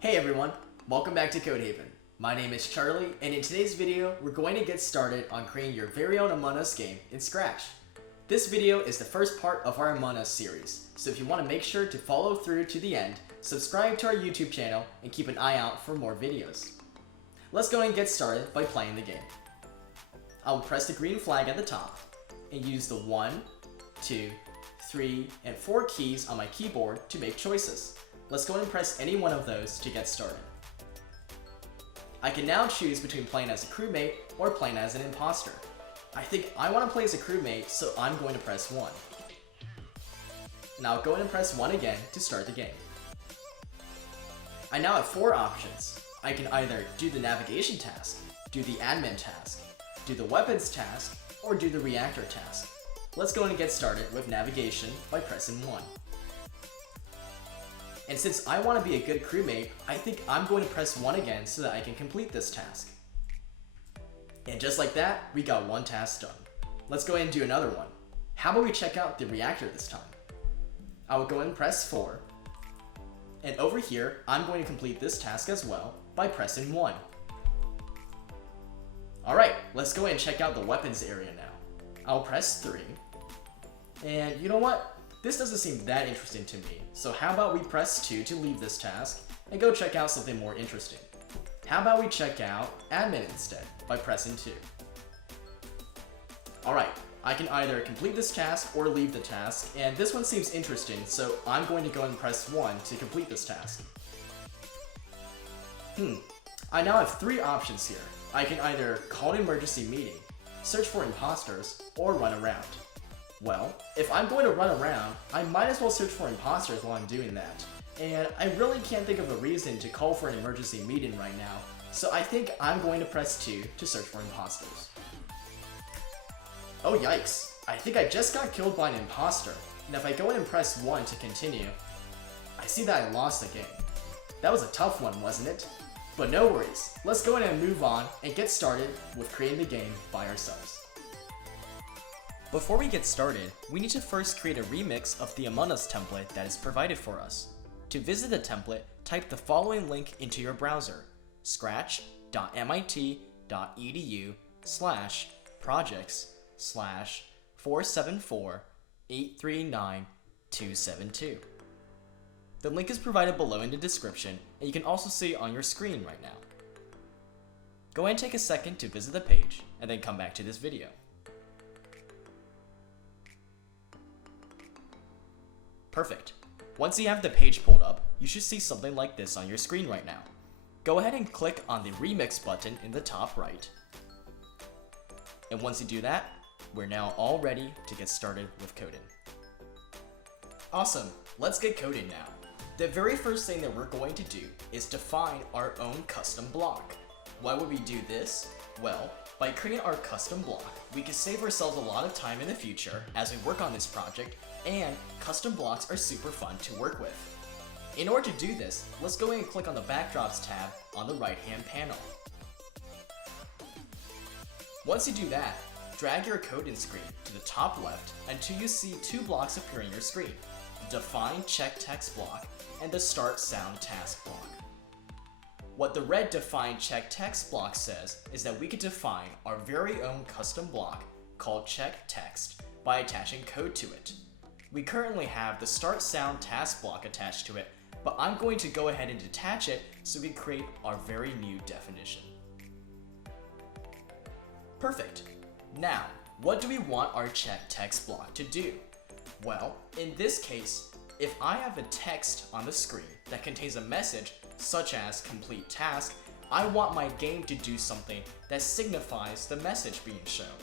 Hey everyone, welcome back to Codehaven. My name is Charlie, and in today's video, we're going to get started on creating your very own Among Us game in Scratch. This video is the first part of our Among Us series, so if you want to make sure to follow through to the end, subscribe to our YouTube channel, and keep an eye out for more videos. Let's go and get started by playing the game. I will press the green flag at the top, and use the 1, 2, 3, and 4 keys on my keyboard to make choices. Let's go and press any one of those to get started. I can now choose between playing as a crewmate or playing as an imposter. I think I want to play as a crewmate, so I'm going to press 1. And I'll go and press 1 again to start the game. I now have 4 options. I can either do the navigation task, do the admin task, do the weapons task, or do the reactor task. Let's go and get started with navigation by pressing 1. And since I want to be a good crewmate, I think I'm going to press 1 again so that I can complete this task. And just like that, we got one task done. Let's go ahead and do another one. How about we check out the reactor this time? I will go and press 4. And over here, I'm going to complete this task as well by pressing 1. Alright, let's go ahead and check out the weapons area now. I'll press 3. And you know what? This doesn't seem that interesting to me, so how about we press 2 to leave this task and go check out something more interesting. How about we check out admin instead by pressing 2. Alright, I can either complete this task or leave the task, and this one seems interesting, so I'm going to go and press 1 to complete this task. I now have 3 options here. I can either call an emergency meeting, search for imposters, or run around. Well, if I'm going to run around, I might as well search for imposters while I'm doing that. And I really can't think of a reason to call for an emergency meeting right now, so I think I'm going to press 2 to search for imposters. Oh yikes, I think I just got killed by an imposter, and if I go in and press 1 to continue, I see that I lost the game. That was a tough one, wasn't it? But no worries, let's go in and move on and get started with creating the game by ourselves. Before we get started, we need to first create a remix of the Among Us template that is provided for us. To visit the template, type the following link into your browser: scratch.mit.edu/projects/474839-272. The link is provided below in the description, and you can also see it on your screen right now. Go ahead and take a second to visit the page, and then come back to this video. Perfect. Once you have the page pulled up, you should see something like this on your screen right now. Go ahead and click on the Remix button in the top right. And once you do that, we're now all ready to get started with coding. Awesome, let's get coding now. The very first thing that we're going to do is define our own custom block. Why would we do this? Well, by creating our custom block, we can save ourselves a lot of time in the future as we work on this project, and custom blocks are super fun to work with. In order to do this, let's go ahead and click on the Backdrops tab on the right-hand panel. Once you do that, drag your coding screen to the top left until you see 2 blocks appear on your screen: the Define Check Text block and the Start Sound Task block. What the red Define Check Text block says is that we can define our very own custom block called Check Text by attaching code to it. We currently have the Start Sound Task block attached to it, but I'm going to go ahead and detach it so we create our very new definition. Perfect. Now, what do we want our Check Text block to do? Well, in this case, if I have a text on the screen that contains a message such as complete task, I want my game to do something that signifies the message being shown.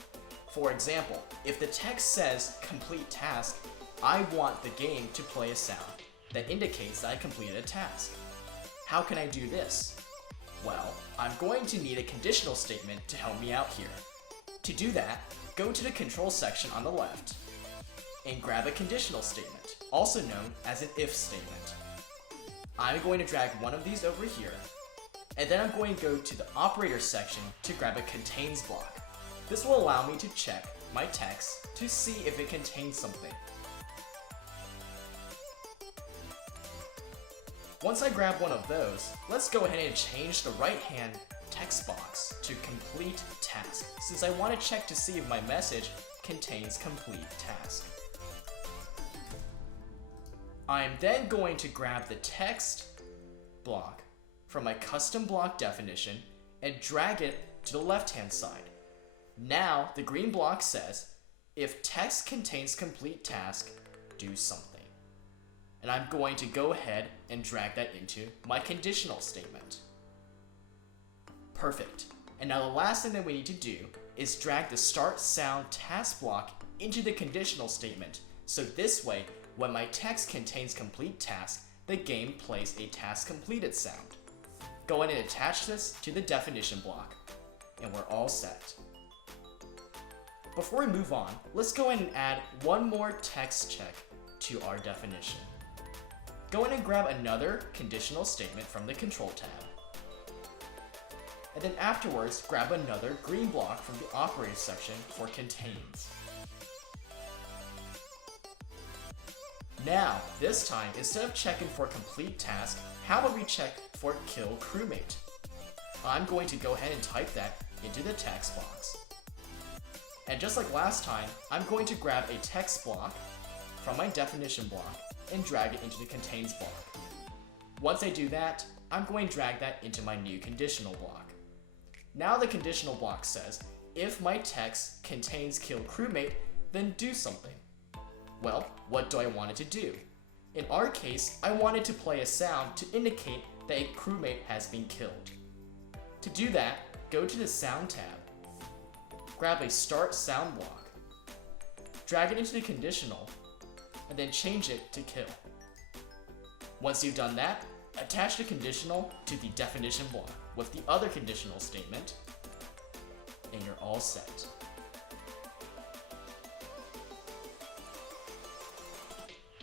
For example, if the text says complete task, I want the game to play a sound that indicates that I completed a task. How can I do this? Well, I'm going to need a conditional statement to help me out here. To do that, go to the control section on the left and grab a conditional statement, also known as an if statement. I'm going to drag one of these over here, and then I'm going to go to the operator section to grab a contains block. This will allow me to check my text to see if it contains something. Once I grab one of those, let's go ahead and change the right-hand text box to complete task, since I want to check to see if my message contains complete task. I'm then going to grab the text block from my custom block definition and drag it to the left-hand side. Now the green block says, if text contains complete task, do something. And I'm going to go ahead and drag that into my conditional statement. Perfect. And now the last thing that we need to do is drag the start sound task block into the conditional statement. So this way, when my text contains complete task, the game plays a task completed sound. Go ahead and attach this to the definition block, and we're all set. Before we move on, let's go ahead and add one more text check to our definition. Go ahead and grab another conditional statement from the control tab. And then afterwards, grab another green block from the operator section for contains. Now, this time, instead of checking for complete task, how about we check for kill crewmate? I'm going to go ahead and type that into the text box. And just like last time, I'm going to grab a text block from my definition block and drag it into the contains block. Once I do that, I'm going to drag that into my new conditional block. Now the conditional block says, if my text contains kill crewmate, then do something. Well, what do I want it to do? In our case, I wanted to play a sound to indicate that a crewmate has been killed. To do that, go to the sound tab, grab a start sound block, drag it into the conditional, and then change it to kill. Once you've done that, attach the conditional to the definition block with the other conditional statement, and you're all set.